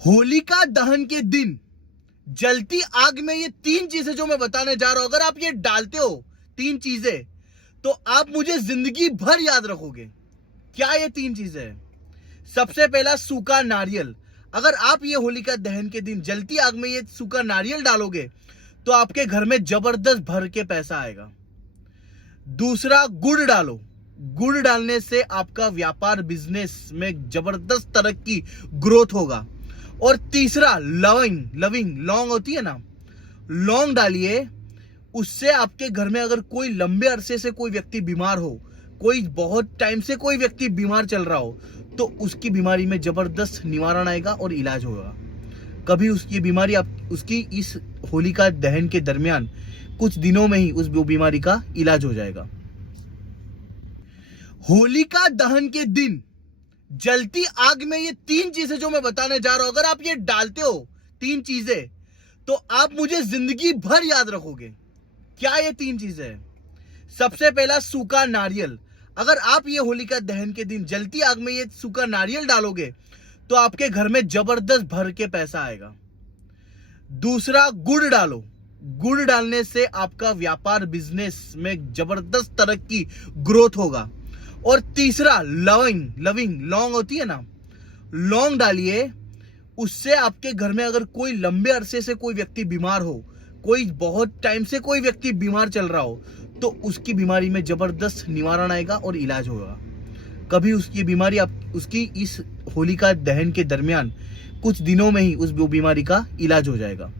होलिका दहन के दिन जलती आग में ये 3 चीजें जो मैं बताने जा रहा हूं, अगर आप ये डालते हो 3 चीजें तो आप मुझे जिंदगी भर याद रखोगे। क्या ये 3 चीजें हैं? सबसे पहला सूखा नारियल। अगर आप ये होलिका दहन के दिन जलती आग में ये सूखा नारियल डालोगे तो आपके घर में जबरदस्त भर के पैसा आएगा। दूसरा, गुड़ डालो। गुड़ डालने से आपका व्यापार बिजनेस में जबरदस्त तरक्की ग्रोथ होगा। और तीसरा, लविंग लौंग होती है ना, लौंग डालिए। उससे आपके घर में अगर कोई लंबे अरसे से कोई व्यक्ति बीमार हो, कोई बहुत टाइम से कोई व्यक्ति बीमार चल रहा हो, तो उसकी बीमारी में जबरदस्त निवारण आएगा और इलाज होगा। कभी उसकी बीमारी उसकी इस होलिका दहन के दरमियान कुछ दिनों में ही उस बीमारी का इलाज हो जाएगा। होलिका दहन के दिन जलती आग में ये 3 चीजें जो मैं बताने जा रहा हूं, अगर आप ये डालते हो 3 चीजें तो आप मुझे जिंदगी भर याद रखोगे। क्या ये 3 चीजें हैं? सबसे पहला, सूखा नारियल। अगर आप ये होलिका दहन के दिन जलती आग में ये सूखा नारियल डालोगे तो आपके घर में जबरदस्त भर के पैसा आएगा। दूसरा, गुड़ डालो। गुड़ डालने से आपका व्यापार बिजनेस में जबरदस्त तरक्की ग्रोथ होगा। और तीसरा, लविंग लौंग होती है ना, लौंग डालिए। उससे आपके घर में अगर कोई लंबे अरसे से कोई व्यक्ति बीमार हो, कोई बहुत टाइम से कोई व्यक्ति बीमार चल रहा हो, तो उसकी बीमारी में जबरदस्त निवारण आएगा और इलाज होगा। कभी उसकी बीमारी उसकी इस होलिका दहन के दरमियान कुछ दिनों में ही उस बीमारी का इलाज हो जाएगा।